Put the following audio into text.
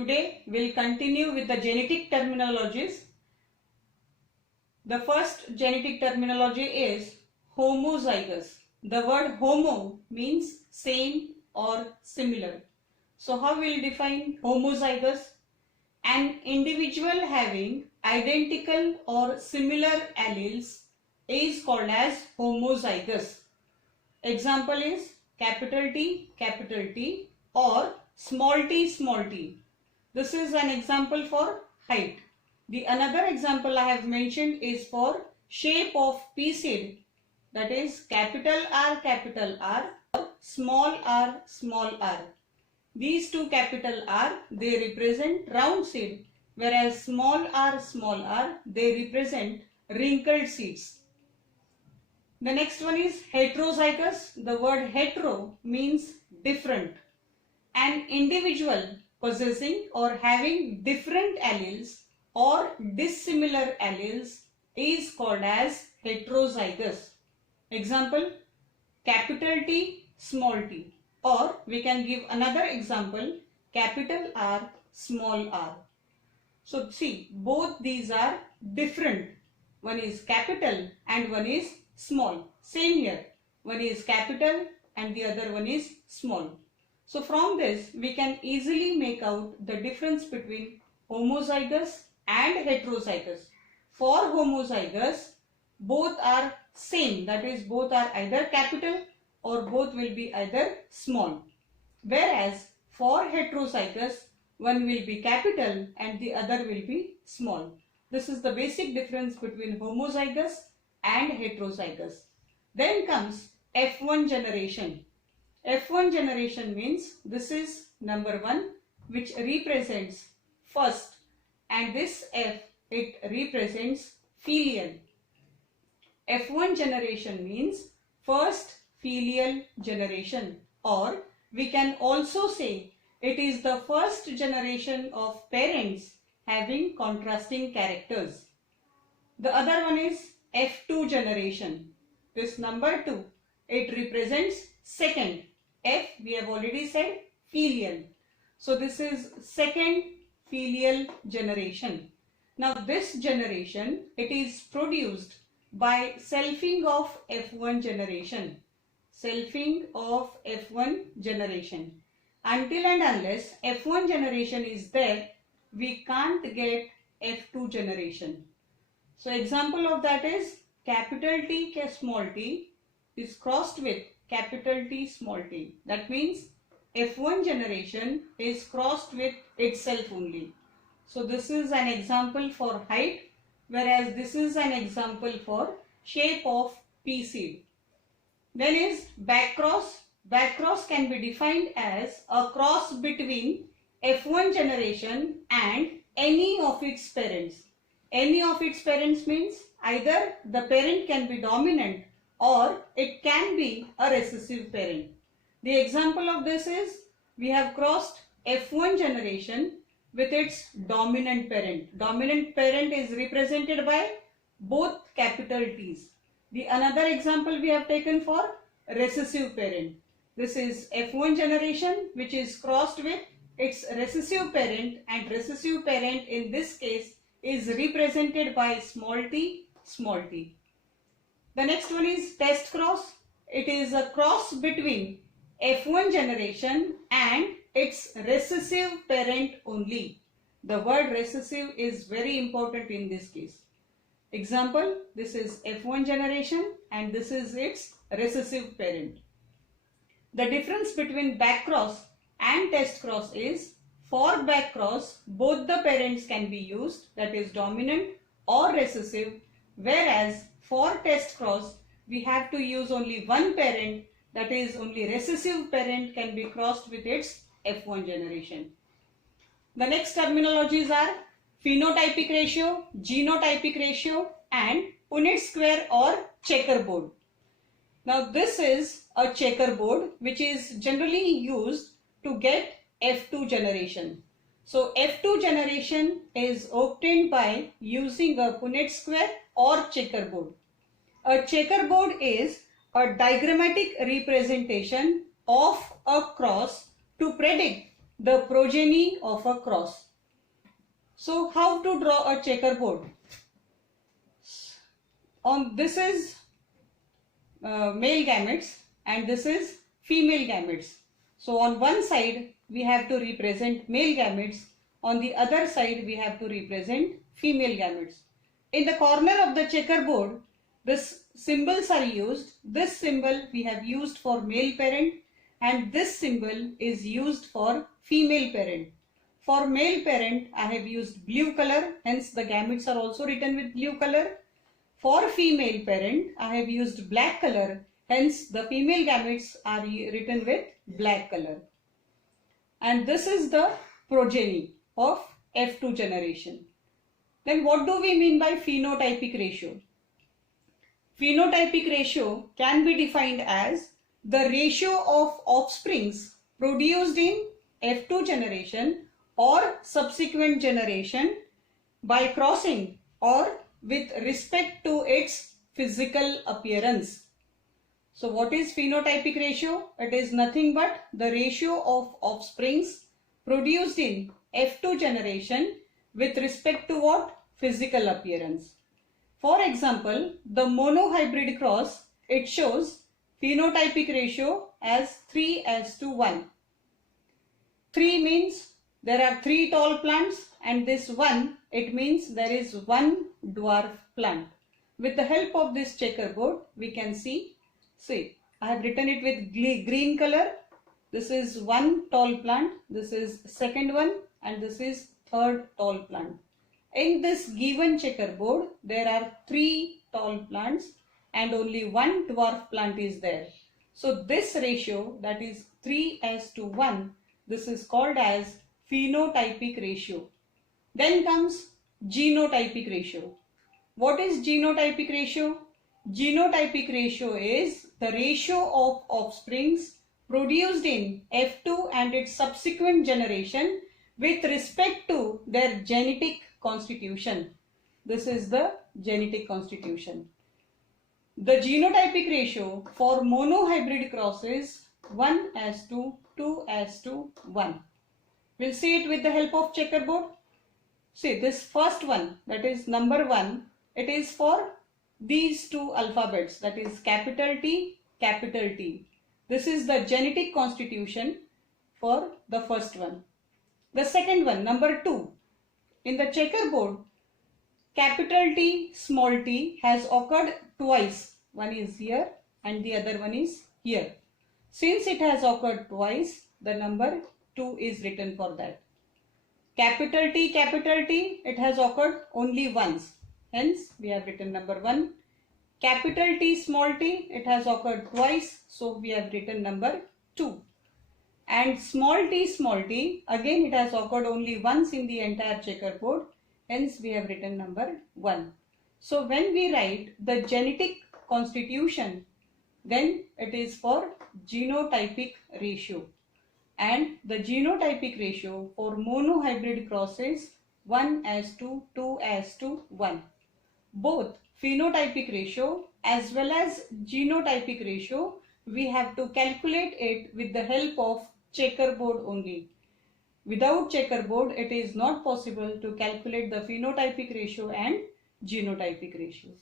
Today we'll continue with the genetic terminologies. The first genetic terminology is homozygous. The word homo means same or similar. So how we'll define homozygous? An individual having identical or similar alleles is called as homozygous. Example is capital T or small t. This is an example for height. The another example I have mentioned is for shape of pea seed, that is capital R or small r. These two capital R, they represent round seed, whereas small r, they represent wrinkled seeds. The next one is heterozygous. The word hetero means different. An individual possessing or having different alleles or dissimilar alleles is called as heterozygous. Example, capital T, small t. Or we can give another example, capital R, small r. So see, both these are different. One is capital and one is small. Same here. One is capital and the other one is small. So from this we can easily make out the difference between homozygous and heterozygous. For homozygous, both are same, that is both are either capital or both will be either small. Whereas for heterozygous, one will be capital and the other will be small. This is the basic difference between homozygous and heterozygous. Then comes F1 generation. F1 generation means this is number 1 which represents first, and this F, it represents filial. F1 generation means first filial generation, or we can also say it is the first generation of parents having contrasting characters. The other one is F2 generation. This number 2, it represents second. F, we have already said filial. So this is second filial generation. Now this generation, it is produced by selfing of F1 generation. Selfing of F1 generation. Until and unless F1 generation is there, we can't get F2 generation. So example of that is capital T small t is crossed with capital T small t. That means F1 generation is crossed with itself only. So this is an example for height, whereas this is an example for shape of pea seed. Then is backcross. Backcross can be defined as a cross between F1 generation and any of its parents. Any of its parents means either the parent can be dominant or it can be a recessive parent. The example of this is we have crossed F1 generation with its dominant parent. Dominant parent is represented by both capital T's. The another example we have taken for recessive parent. This is F1 generation which is crossed with its recessive parent, and recessive parent in this case is represented by small t. The next one is test cross. It is a cross between F1 generation and its recessive parent only. The word recessive is very important in this case. Example, this is F1 generation and this is its recessive parent. The difference between backcross and test cross is for backcross, both the parents can be used, that is dominant or recessive, whereas for test cross, we have to use only one parent, that is only recessive parent can be crossed with its F1 generation. The next terminologies are phenotypic ratio, genotypic ratio and Punnett square or checkerboard. Now this is a checkerboard which is generally used to get F2 generation. So F2 generation is obtained by using a Punnett square or checkerboard. A checkerboard is a diagrammatic representation of a cross to predict the progeny of a cross. So how to draw a checkerboard? This is male gametes and this is female gametes. So on one side we have to represent male gametes, on the other side we have to represent female gametes. In the corner of the checkerboard, this symbols are used. This symbol we have used for male parent and this symbol is used for female parent. For male parent I have used blue color, hence the gametes are also written with blue color. For female parent I have used black color, hence the female gametes are written with black color. And this is the progeny of F2 generation. Then what do we mean by phenotypic ratio? Phenotypic ratio can be defined as the ratio of offsprings produced in F2 generation or subsequent generation by crossing or with respect to its physical appearance. So what is phenotypic ratio? It is nothing but the ratio of offsprings produced in F2 generation with respect to what? Physical appearance. For example, the monohybrid cross, it shows phenotypic ratio as 3:1. 3 means there are 3 tall plants and this 1, it means there is 1 dwarf plant. With the help of this checkerboard, we can see, I have written it with green color. This is 1 tall plant, this is second one and this is third tall plant. In this given checkerboard, there are 3 tall plants and only 1 dwarf plant is there. So this ratio, that is 3:1, this is called as phenotypic ratio. Then comes genotypic ratio. What is genotypic ratio? Genotypic ratio is the ratio of offsprings produced in F2 and its subsequent generation with respect to their genetic constitution. This is the genetic constitution. The genotypic ratio for monohybrid cross is 1:2, 2:1. We'll see it with the help of checkerboard. See this first one, that is number 1, it is for these 2 alphabets, that is capital T, capital T. This is the genetic constitution for the first one. The second one, number 2, in the checkerboard, capital T, small t has occurred twice. One is here and the other one is here. Since it has occurred twice, the number 2 is written for that. Capital T, it has occurred only once. Hence, we have written number 1. Capital T, small t, it has occurred twice. So, we have written number 2. And small t, again it has occurred only once in the entire checkerboard. Hence, we have written number 1. So, when we write the genetic constitution, then it is for genotypic ratio. And the genotypic ratio for monohybrid cross is 1:2, 2:1. Both phenotypic ratio as well as genotypic ratio, we have to calculate it with the help of checkerboard only. Without checkerboard, it is not possible to calculate the phenotypic ratio and genotypic ratios.